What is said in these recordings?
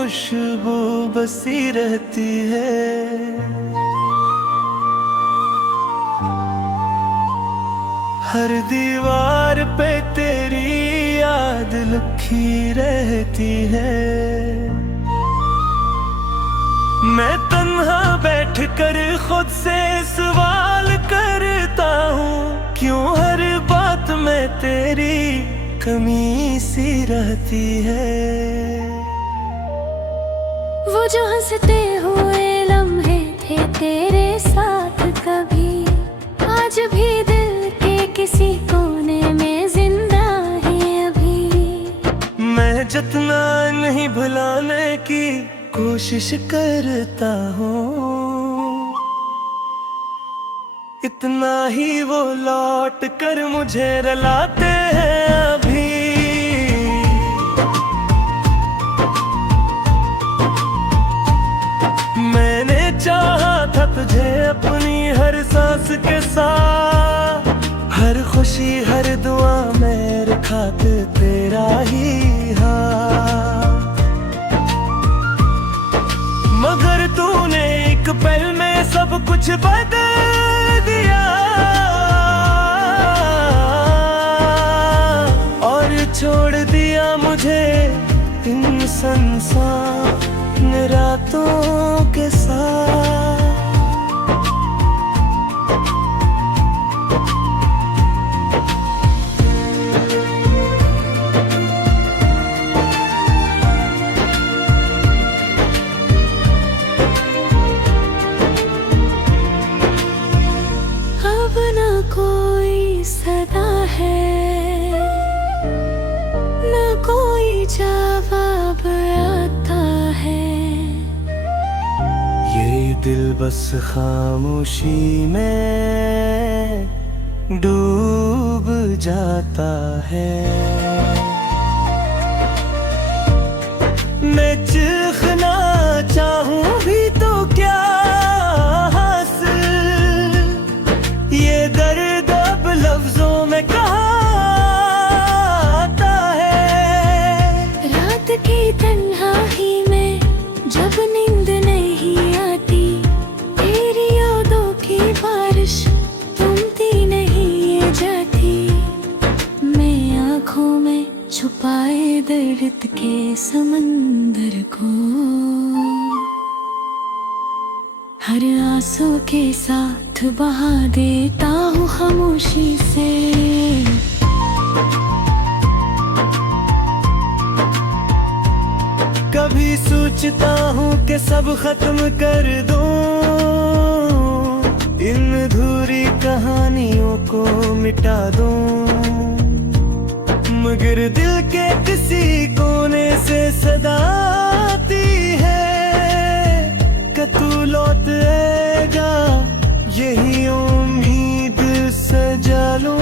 खुशबू बसी रहती है। हर दीवार पे तेरी याद लिखी रहती है। मैं तन्हा बैठ कर खुद से सवाल करता हूँ, क्यों हर बात में तेरी कमी सी रहती है। वो जो हंसते हुए लम्हे थे तेरे साथ, कभी आज भी दिल के किसी कोने में जिंदा है अभी। मैं जितना नहीं भुलाने की कोशिश करता हूँ, इतना ही वो लौट कर मुझे रुलाते हैं अभी। मैंने चाहा था तुझे अपनी हर सांस के साथ, हर खुशी हर दुआ में रखा तेरा ही हाथ। मगर तूने एक पल में सब कुछ बदल दिया, और छोड़ दिया मुझे इन सुनसान रातों के साथ। अब न कोई सदा है, न कोई जवाब आता है। ये दिल बस खामोशी में डूब जाता है। मैं चीखना चाहूं भी तो क्या हासिल, ये दर्द अब लफ्जों में कहाँ आता है। रात की तन्हाई में जब नींद नहीं आती, तेरी यादों की बारिश थमती नहीं जाती। मैं आँखों में छुपाए दर्द के समंदर को हर आंसू के साथ बहा देता हूँ खामोशी से। कभी सोचता हूँ कि सब खत्म कर दूं, इन अधूरी कहानियों को मिटा दूं, मगर दिल के किसी कोने से सदा आती है कि तू लौट आएगा, यही उम्मीद सजा लूं।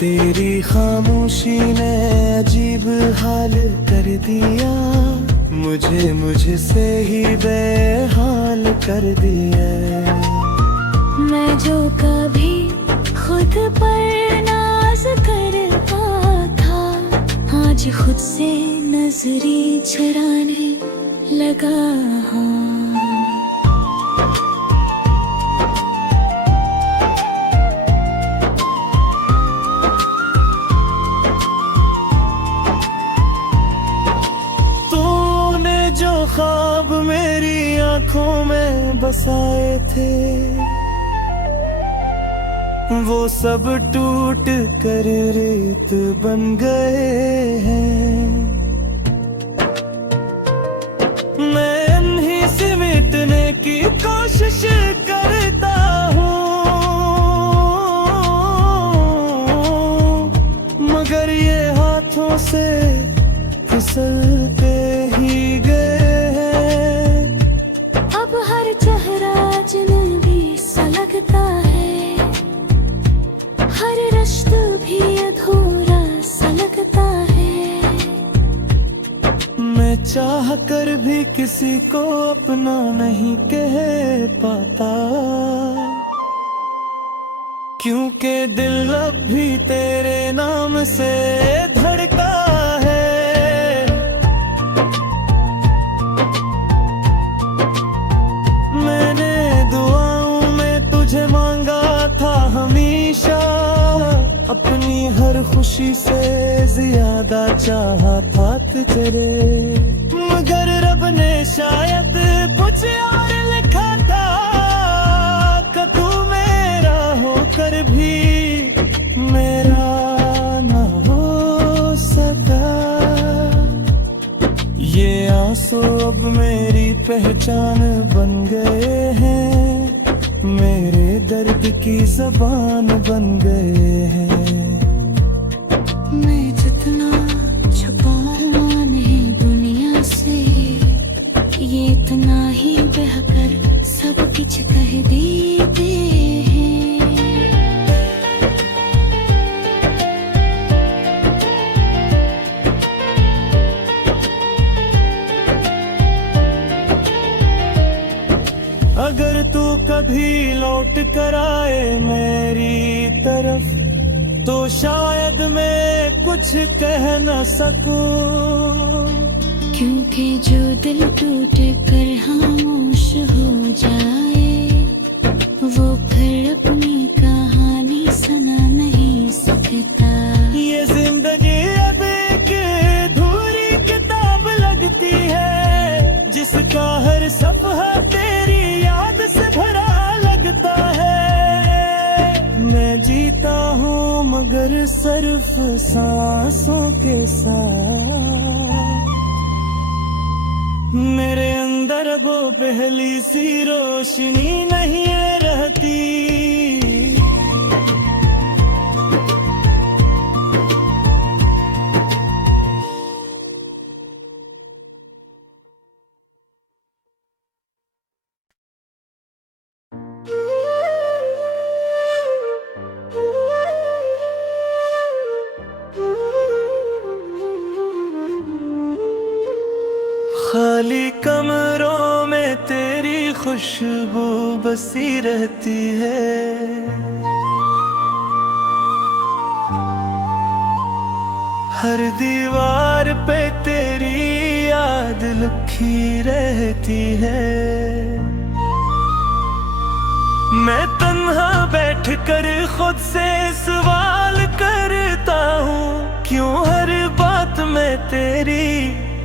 तेरी खामोशी ने अजीब हाल कर दिया मुझे, मुझसे ही बेहाल कर दिया। मैं जो कभी खुद पर नाज करता था, आज खुद से नजरी चुराने लगा हूँ। ख्वाब मेरी आंखों में बसाए थे, वो सब टूट कर रेत बन गए हैं। मैं इन्हीं से मिटने की कोशिश करता हूँ, मगर ये हाथों से फिसलते ही गए। लगता है हर रिश्ता भी अधूरा सा लगता है। मैं चाह कर भी किसी को अपना नहीं कह पाता, क्योंकि दिल अब भी तेरे नाम से धड़का है। खुशी से ज्यादा चाहा था तुझे, मगर रब ने शायद कुछ और लिखा था कि तू मेरा होकर भी मेरा ना हो सका। ये आंसू अब मेरी पहचान बन गए हैं, मेरे दर्द की जबान बन गए हैं। मैं जितना छुपाऊं नहीं दुनिया से, ये इतना ही बहकर सब कुछ कह देते हैं। अगर तू कभी लौट कर आए मेरी तरफ, तो शायद मैं कुछ कह न सकूं, क्योंकि जो दिल टूट कर खामोश हो जाए, वो फिर अपनी कहानी सुना नहीं सकता। ये जिंदगी अब एक अधूरी किताब लगती है, जिसका हर सफ़ा तेरी याद से भरा लगता है। मैं जीता हूँ मगर सिर्फ सांसों के साथ, मेरे अंदर वो पहली सी रोशनी नहीं रहती। खाली कमरों में तेरी खुशबू बसी रहती है, हर दीवार पे तेरी याद लिखी रहती है। मैं तन्हा बैठकर खुद से सवाल करता हूँ, क्यों हर बात में तेरी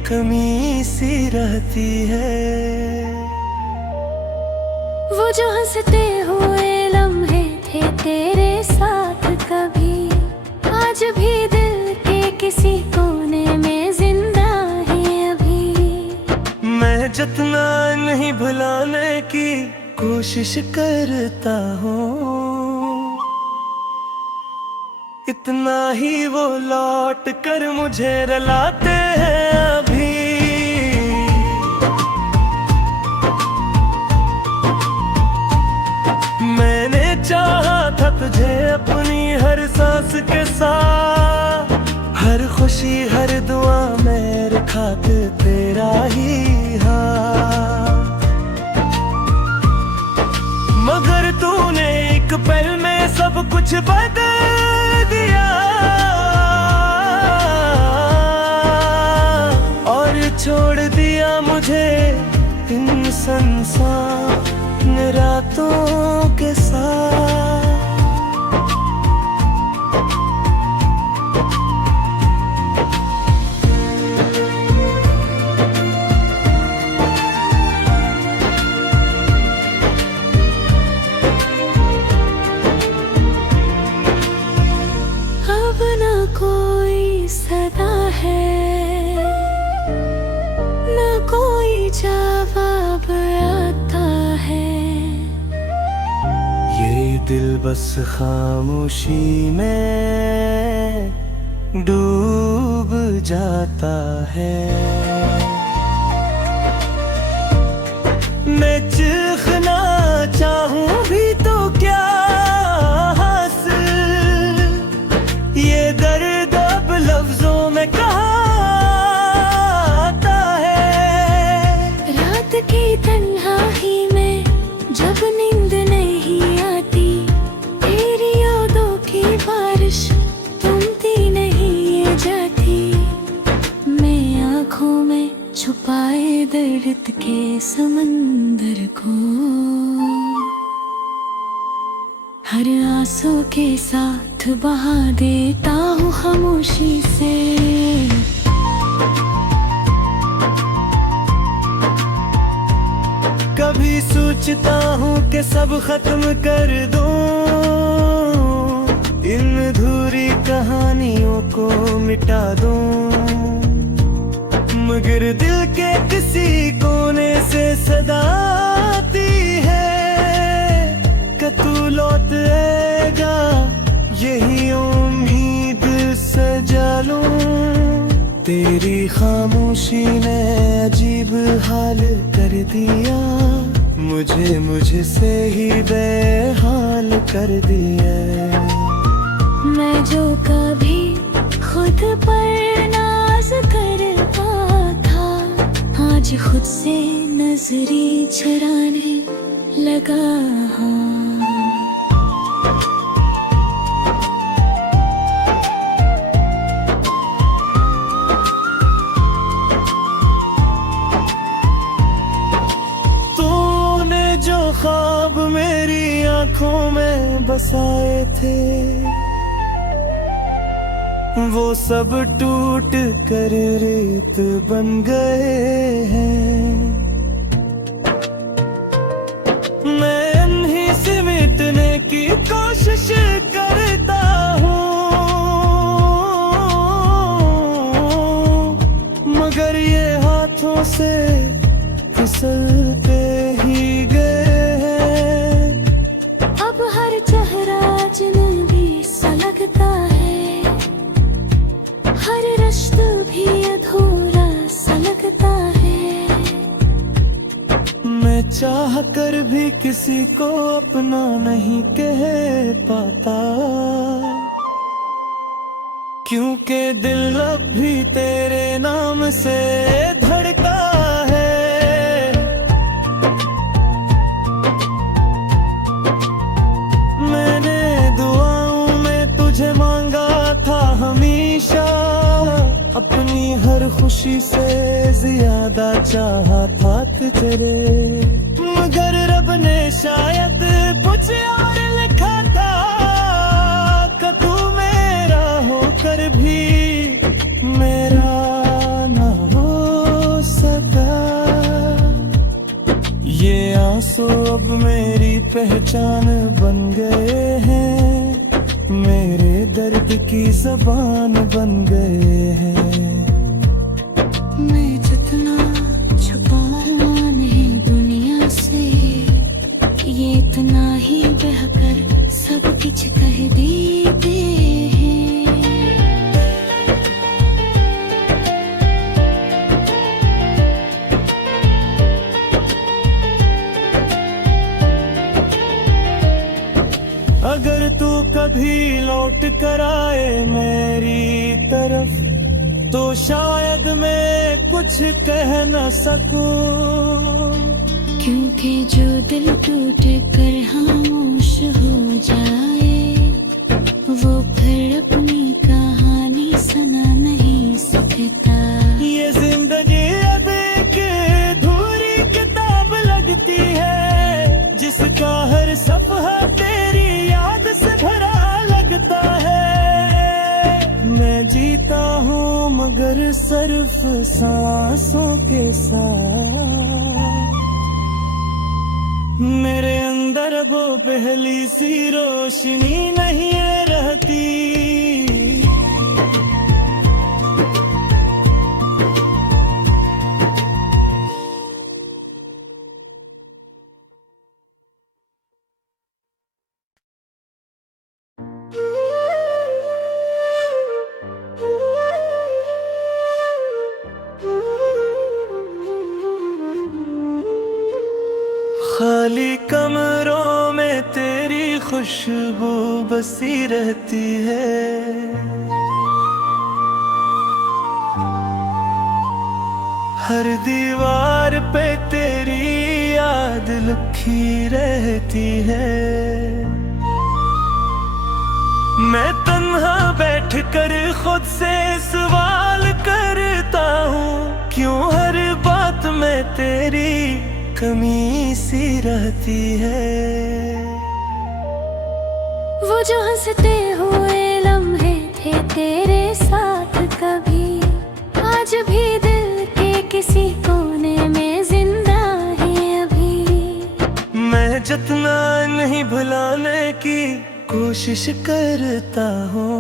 कमी सी रहती है। वो जो हंसते हुए लम्हे थे तेरे साथ कभी, आज भी दिल के किसी कोने में जिंदा है अभी। मैं जितना नहीं भुलाने की कोशिश करता हूँ, इतना ही वो लौट कर मुझे रुलाते हैं अभी। मैंने चाहा था तुझे अपनी हर सांस के साथ, हर खुशी हर दुआ में रखा तेरा ही हाथ, मगर तूने एक पल में सब कुछ बदल दिया, और छोड़ दिया मुझे इन सुनसान रातों के साथ। अब ना कोई सदा है, ना कोई जवाब आता है, ये दिल बस खामोशी में डूब जाता है। मैं चीखना चाहूं भी तो क्या हासिल, ये दर्द अब लफ्जों में कहाँ आता है। रात की तन्हाई में जब नींद नहीं आती, तेरी यादों की बारिश थमती नहीं जाती। मैं आँखों में छुपाए दर्द के समंदर को हर आंसू के साथ बहा देता हूँ। खामोशी से। कभी सोचता हूँ कि सब खत्म कर दूं, इन अधूरी कहानियों को मिटा दूं, मगर दिल के किसी कोने से सदा आती है कि तू लौट आएगा, यही उम्मीद सजा लूं। तेरी खामोशी ने अजीब हाल कर दिया, मुझसे ही बेहाल कर दिया। मैं जो कभी खुद पर नाज करता था, आज खुद से नजरी चुराने लगा हूँ। ख्वाब मेरी आंखों में बसाए थे, वो सब टूट कर रेत बन गए हैं। मैं इन्हीं से मिटने की कोशिश करता हूँ, मगर ये हाथों से फिसलते ही गए। लगता है हर रिश्ता भी अधूरा सा लगता है। मैं चाह कर भी किसी को अपना नहीं कह पाता, क्योंकि दिल अब भी तेरे नाम से धड़का है। मैंने दुआओं में तुझे मांगा था हमेशा, अपनी हर खुशी से ज्यादा चाहा था तेरे, मगर रब ने शायद कुछ और लिखा था कि तू मेरा होकर भी मेरा ना हो सका। ये आंसू अब मेरी पहचान बन गए हैं, मेरे दर्द की ज़बान बन गए हैं। मैं जितना छुपाऊं नहीं दुनिया से, ये इतना ही बहकर सब कुछ कह देते हैं। अगर तू कभी लौट कर आए मेरी तरफ, तो शायद मैं कुछ कह न सकूं, क्योंकि जो दिल टूट कर खामोश हो जाए, वो फिर अपनी कहानी सुना नहीं सकता। ये जिंदगी अब एक अधूरी किताब लगती है, जिसका हर सफ़हा तेरी याद से भरा लगता है। मैं जीता हूँ मगर सिर्फ सांसों के साथ, मेरे अंदर वो पहली सी रोशनी नहीं रहती। खाली कमरों में तेरी खुशबू बसी रहती है, हर दीवार पे तेरी याद लिखी रहती है। मैं तन्हा बैठकर खुद से सवाल करता हूँ, क्यों हर बात में तेरी कमी सी रहती है। वो जो हंसते हुए लम्हे थे तेरे साथ कभी, आज भी दिल के किसी कोने में जिंदा है अभी। मैं जितना नहीं भुलाने की कोशिश करता हूँ,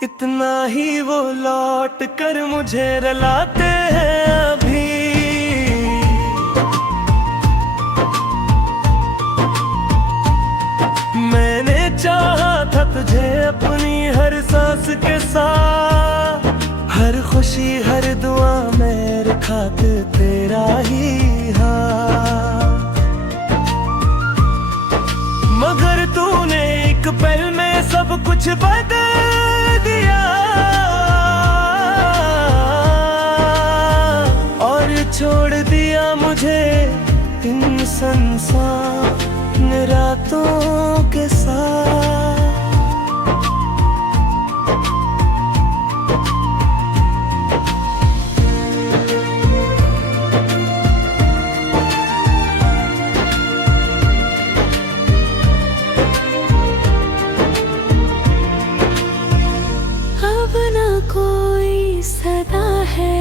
इतना ही वो लौट कर मुझे रुलाते हैं अभी। मैंने चाहा था तुझे अपनी हर सांस के साथ, हर खुशी हर दुआ में रखा तेरा ही हाथ। मगर तूने एक पल में सब कुछ बदल दिया, और छोड़ दिया मुझे इन सुनसान रातों के साथ। अब न कोई सदा है,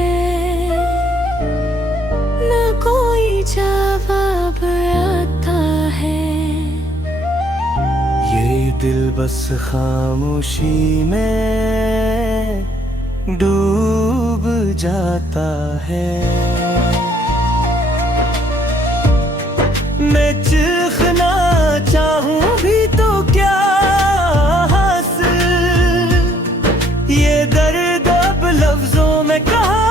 न कोई जवाब आता है। ये दिल बस खामोशी में डूब जाता है। मैं चीखना चाहूं भी तो क्या हासिल, ये दर्द अब लफ्जों में कहाँ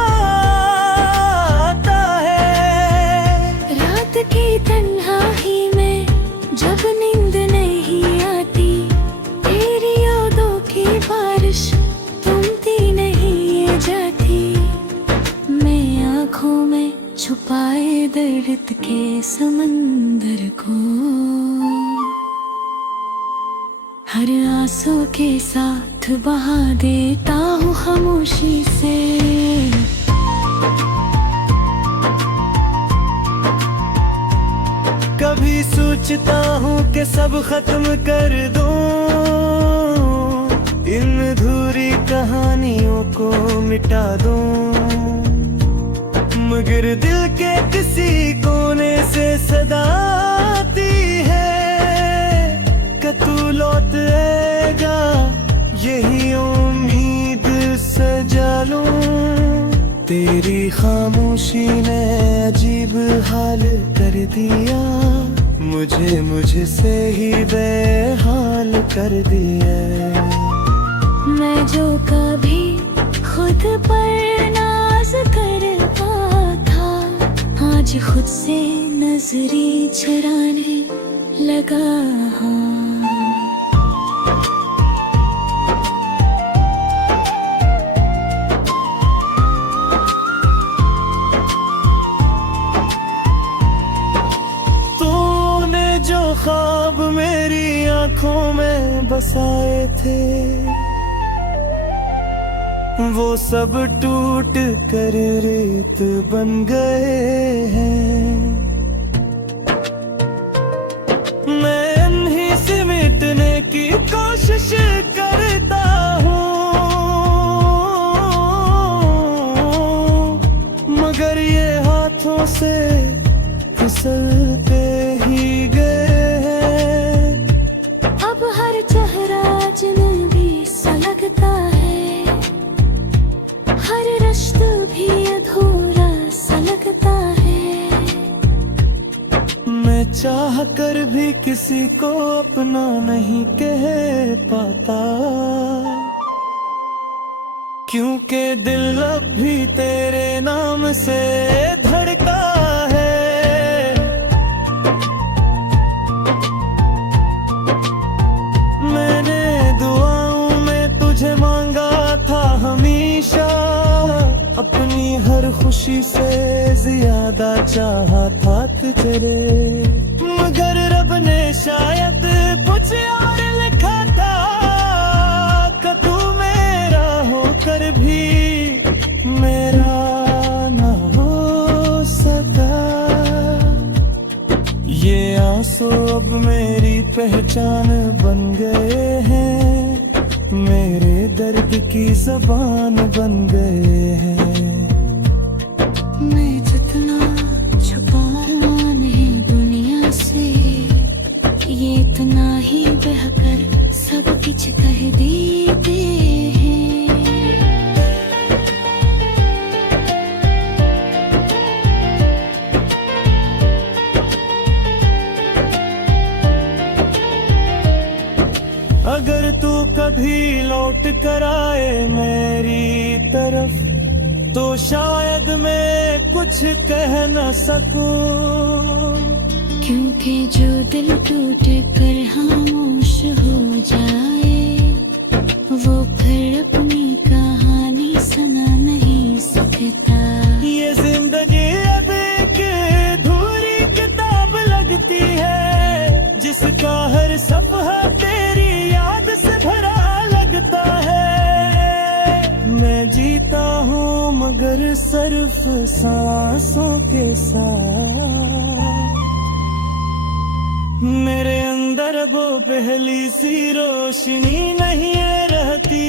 आता है। रात की तन्हाई में जब नींद नहीं आती, तेरी यादों की बारिश थमती नहीं ये जाती। मैं आँखों में छुपाए दर्द के समंदर को हर आंसू के साथ बहा देता हूँ खामोशी से। कभी सोचता हूँ कि सब खत्म कर दूं, इन अधूरी कहानियों को मिटा दूं, मगर दिल के किसी कोने से सदा आती है कि तू लौट आएगा, यही उम्मीद सजा लूं। तेरी खामोशी ने अजीब हाल कर दिया मुझे, मुझसे ही बेहाल कर दिया। मैं जो कभी खुद पर नाज करता था, आज खुद से नजरी चुराने लगा हूँ। ख्वाब मेरी आंखों में बसाए थे, वो सब टूट कर रेत बन गए हैं। मैं इन्हीं से मिटने की कोशिश करता हूँ, मगर ये हाथों से फिसलते ही गए। अब हर चेहरा अजनबी सा लगता है, हर रिश्ता भी अधूरा सा लगता है। मैं चाह कर भी किसी को अपना नहीं कह पाता, क्योंकि दिल अब भी तेरे नाम से धड़का है। मैंने दुआओं में तुझे मांगा था हमेशा, अपनी हर खुशी से ज्यादा चाहा था तुझे, मगर रब ने शायद कुछ और लिखा था कि तू मेरा होकर भी मेरा न हो सका। ये आंसू तो अब मेरी पहचान बन गए हैं, मेरे दर्द की ज़बान बन गए हैं। मैं जितना छुपाऊं नहीं दुनिया से, ये इतना ही बहकर सब कुछ कह देते हैं। अगर तू कभी लौट कर आए मेरी तरफ, तो शायद मैं कुछ कह न सकूं, क्योंकि जो दिल टूट कर खामोश हो जाए, वो फिर अपनी कहानी सुना नहीं सकता। ये जिंदगी अब एक अधूरी किताब लगती है, जिसका हर सफ़हा तेरी याद से भरा लगता है। मैं जीता हूँ मगर सिर्फ सांसों के साथ, मेरे अंदर वो पहली सी रोशनी नहीं रहती।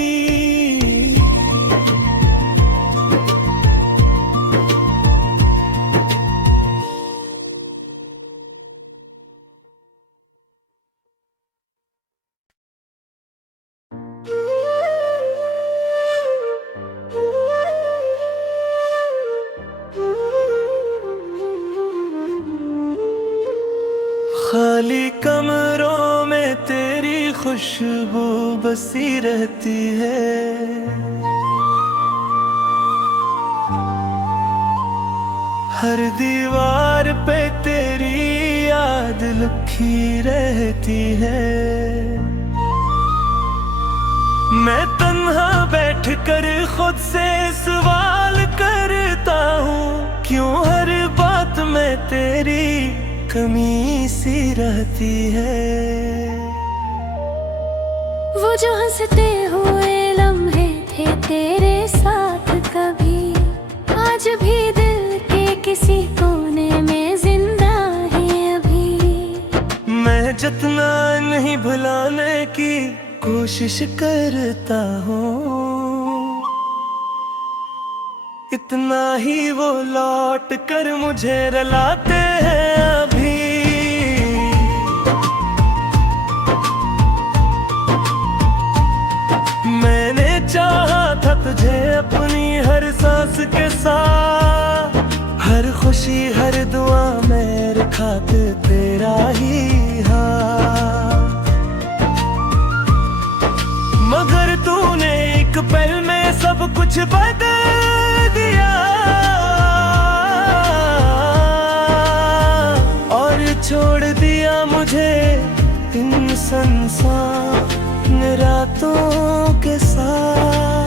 खाली कमरों में तेरी खुशबू बसी रहती है, हर दीवार पे तेरी याद लिखी रहती है। मैं तन्हा बैठकर खुद से सवाल करता हूँ, क्यों हर बात में तेरी कमी सी रहती है। वो जो हंसते हुए लम्हे थे तेरे साथ कभी, आज भी दिल के किसी कोने में जिंदा है अभी। मैं जितना नहीं भुलाने की कोशिश करता हूँ, इतना ही वो लौट कर मुझे रुलाते हैं अभी। मैंने चाहा था तुझे अपनी हर सांस के साथ, हर खुशी हर दुआ में रखा तेरा ही हाथ, मगर तूने एक पल में सब कुछ बदल दिया, और छोड़ दिया मुझे इन संसार रातों के साथ।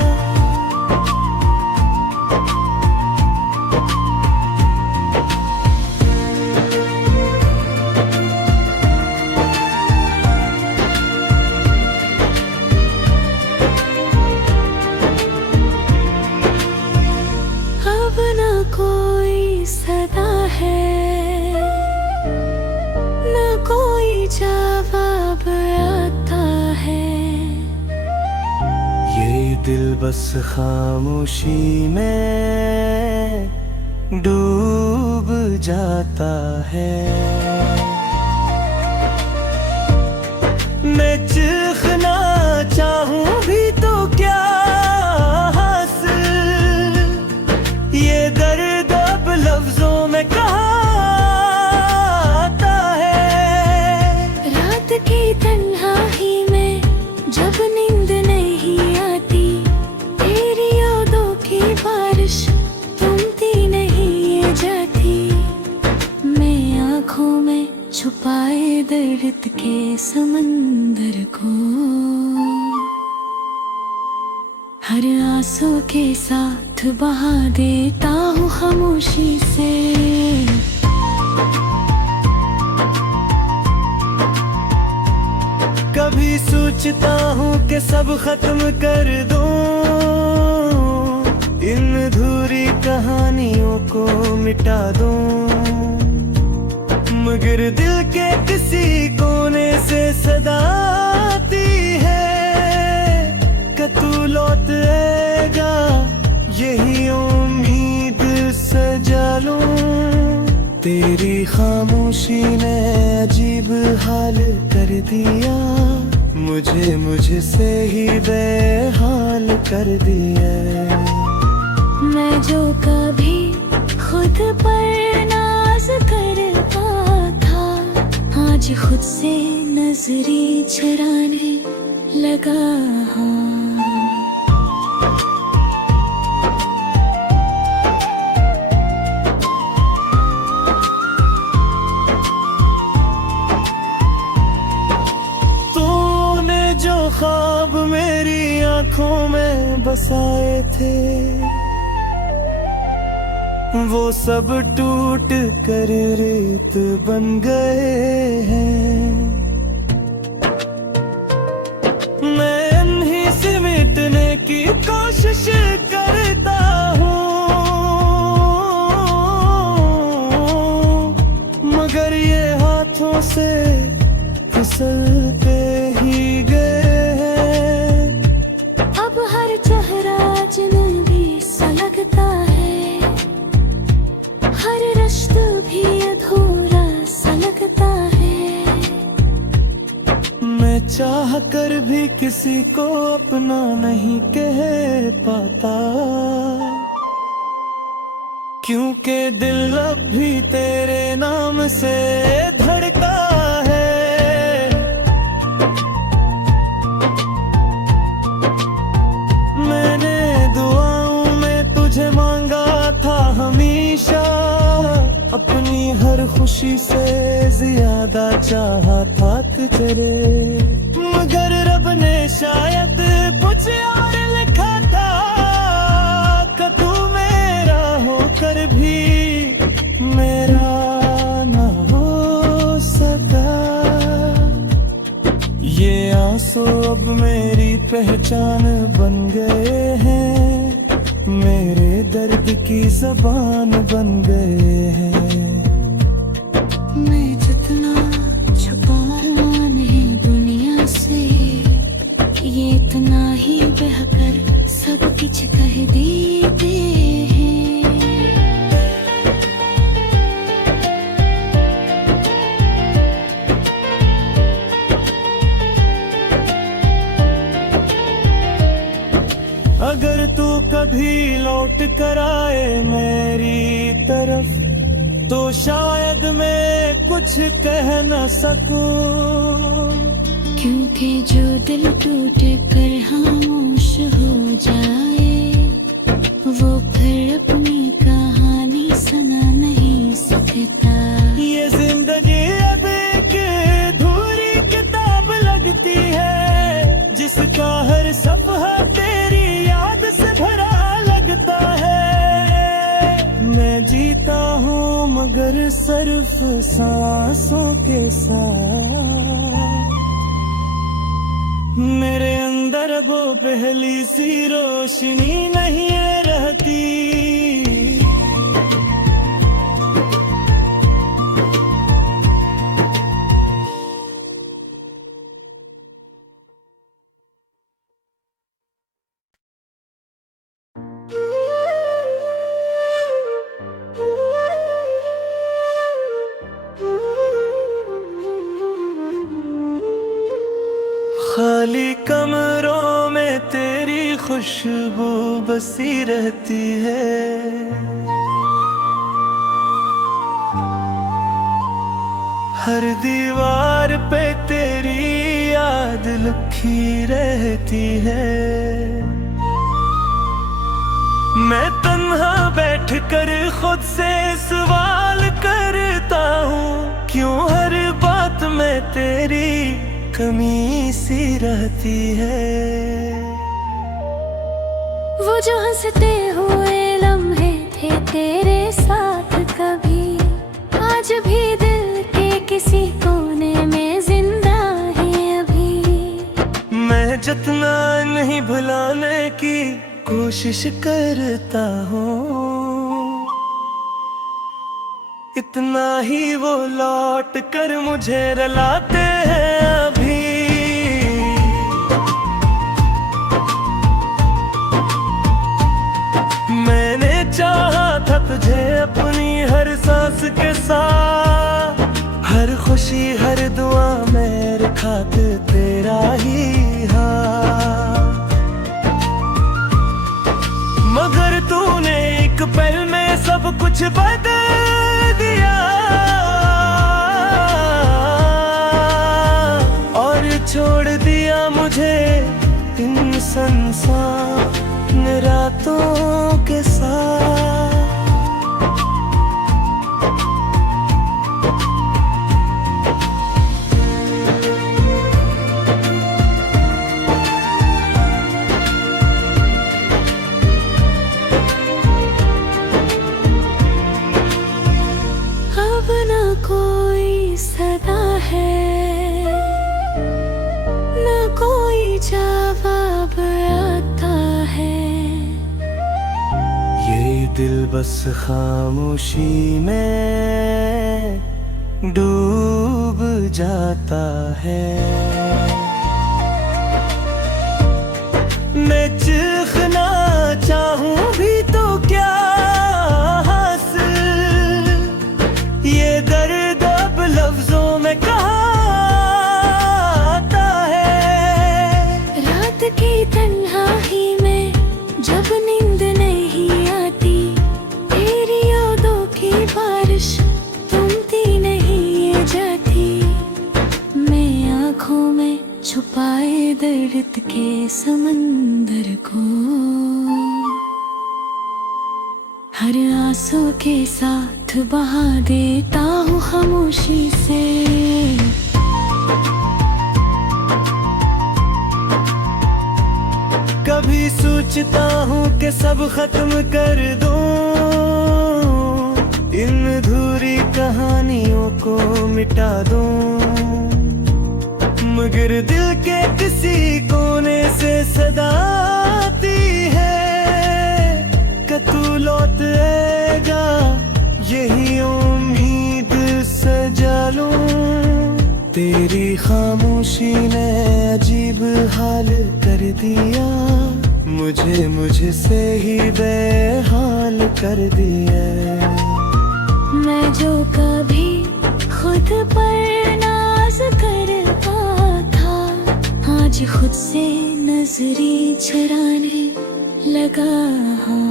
अब ना कोई सदा है, ना कोई जवाब आता है, ये दिल बस खामोशी में डूब जाता है। मैं चीखना चाहूं भी तो क्या हासिल, ये दर्द अब लफ्जों में कहाँ आता है। रात की तन्हाई में जब नींद नहीं आती, तेरी यादों की बारिश थमती नहीं ये जाती। मैं आँखों में छुपाए दर्द के समंदर को, हर आंसू के साथ बहा देता हूँ खामोशी से। कभी सोचता हूँ कि सब खत्म कर दूं, इन अधूरी कहानियों को मिटा दूं, मगर दिल के किसी कोने से सदा आती है कि तू लौट आएगा, यही उम्मीद सजा लूं। तेरी खामोशी ने अजीब हाल कर दिया, मुझे मुझसे ही बेहाल कर दिया। मैं जो कभी खुद पर नाज करता था, आज खुद से नजरी चुराने लगा हूँ। ख्वाब मेरी आंखों में बसाए थे, वो सब टूट कर रेत बन गए हैं। मैं इन्हीं से मिटने की कोशिश करता हूँ, मगर ये हाथों से फिसलते ही गए। हर चेहरा अजनबी सा लगता है, हर रिश्ता भी अधूरा सा लगता है। मैं चाह कर भी किसी को अपना नहीं कह पाता, क्योंकि दिल अब भी तेरे नाम से धड़का है। हमेशा अपनी हर खुशी से ज्यादा चाहा था तेरे, मगर रब ने शायद कुछ और लिखा था कि तू मेरा होकर भी मेरा ना हो सका। ये आंसू अब मेरी पहचान बन गए हैं, मेरे दर्द की ज़बान बन गए हैं। मैं जितना छुपाऊं नहीं दुनिया से, ये इतना ही बहकर सब कुछ कह देते हैं। अगर तू कभी लौट कर आए मेरी तरफ, तो शायद मैं कुछ कह न सकूं, क्योंकि जो दिल टूट कर खामोश हो जाए, वो फिर अपनी कहानी सुना नहीं सकता। ये जिंदगी अब एक अधूरी किताब लगती है, जिसका हर सफ़हा तेरी याद से भरा लगता है। मैं जीता हूँ मगर सिर्फ सांसों के साथ, मेरे अंदर वो पहली सी रोशनी नहीं रहती। खाली कमरों में तेरी खुशबू बसी रहती है, हर दीवार पे तेरी याद लिखी रहती है। मैं तन्हा बैठकर खुद से सवाल करता हूँ, क्यों हर बात में तेरी कमी सी रहती है। वो जो हंसते हुए लम्हे थे तेरे साथ कभी, आज भी दिल के किसी कोने में जिंदा है अभी। मैं जितना नहीं भुलाने की कोशिश करता हूँ, इतना ही वो लौट कर मुझे रुलाते हैं अभी। मैंने चाहा था तुझे अपनी हर सांस के साथ, हर खुशी हर दुआ में रखात तेरा ही हाथ। मगर तूने एक पल में सब कुछ बदल दिया और छोड़ दिया मुझे इन सुनसान रातों के साथ। अब न कोई सदा है, न कोई जवाब आता है। ये दिल बस खामोशी में डूब जाता है। मैं चीखना चाहूं भी तो क्या हासिल, ये दर्द अब लफ्जों में कहाँ आता है। रात की तन्हाई में जब नींद नहीं आती, तेरी यादों की बारिश थमती नहीं ये जाती। मैं आँखों में छुपाए दर्द के समंदर को हर आंसू के साथ बहा देता हूँ खामोशी से। कभी सोचता हूँ कि सब खत्म कर दूं, इन अधूरी कहानियों को मिटा दूं। मगर दिल के किसी कोने से सदा आती है कि तू लौट आएगा, यही उम्मीद सजा लूं। तेरी खामोशी ने अजीब हाल कर दिया मुझे, मुझसे ही बेहाल कर दिया। मैं जो कभी खुद पर नाज करता था, आज खुद से नजरी चुराने लगा हूँ।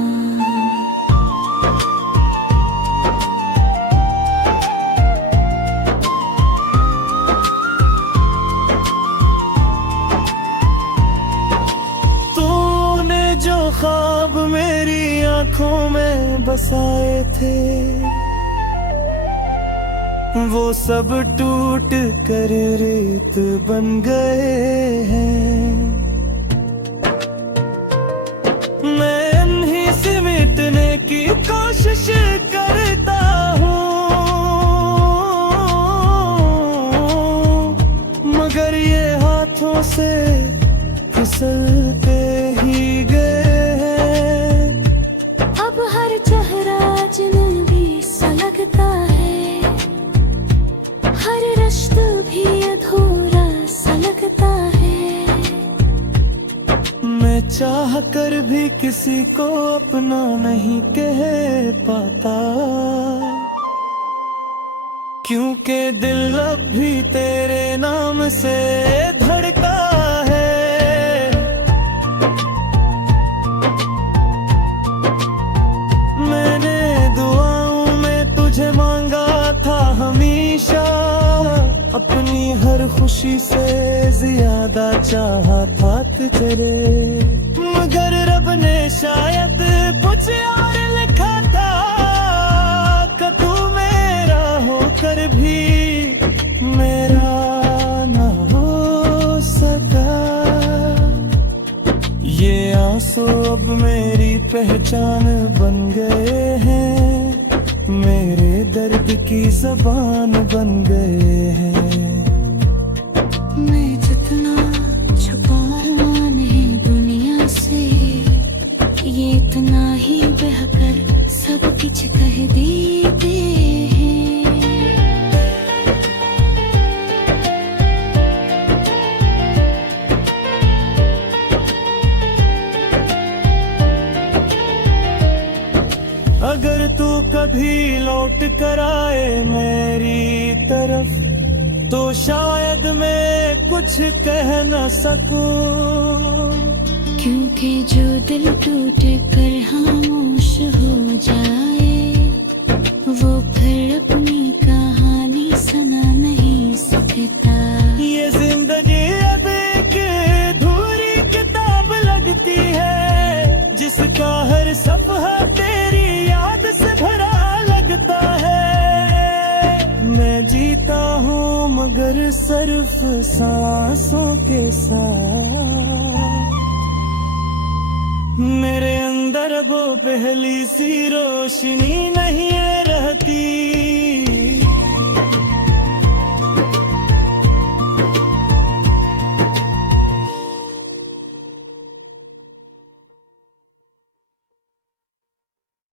ख्वाब मेरी आंखों में बसाए थे, वो सब टूट कर रेत बन गए हैं। मैं इन्हीं से मिटने की कोशिश करता हूँ, मगर ये हाथों से फिसलते ही गए। अब हर चेहरा अजनबी सा लगता है, हर रिश्ता भी अधूरा सा लगता है। मैं चाह कर भी किसी को अपना नहीं कह पाता, क्योंकि दिल अब भी तेरे नाम से धड़का है। मैंने दुआओं में तुझे मांगा था हमेशा, अपनी हर खुशी से ज्यादा चाहा था तेरे। मगर रब ने शायद कुछ और लिखा था कि तू मेरा होकर भी मेरा न हो सका। ये आंसू अब मेरी पहचान बन गए हैं, मेरे दर्द की ज़बान बन गए हैं। मैं जितना छुपा माने दुनिया से, ये इतना ही बहकर सब कुछ कह देते हैं। तू कभी लौट कर आए मेरी तरफ, तो शायद मैं कुछ कह न सकूं। क्योंकि जो दिल टूट कर खामोश हो जाए, वो फिर अपनी कहानी सुना नहीं सकता। ये जिंदगी अब एक अधूरी किताब लगती है, जिसका हर सफ़हा तेरी याद से भरा लगता है। मैं जीता हूँ मगर सिर्फ सांसों के साथ, मेरे अंदर वो पहली सी रोशनी नहीं रहती।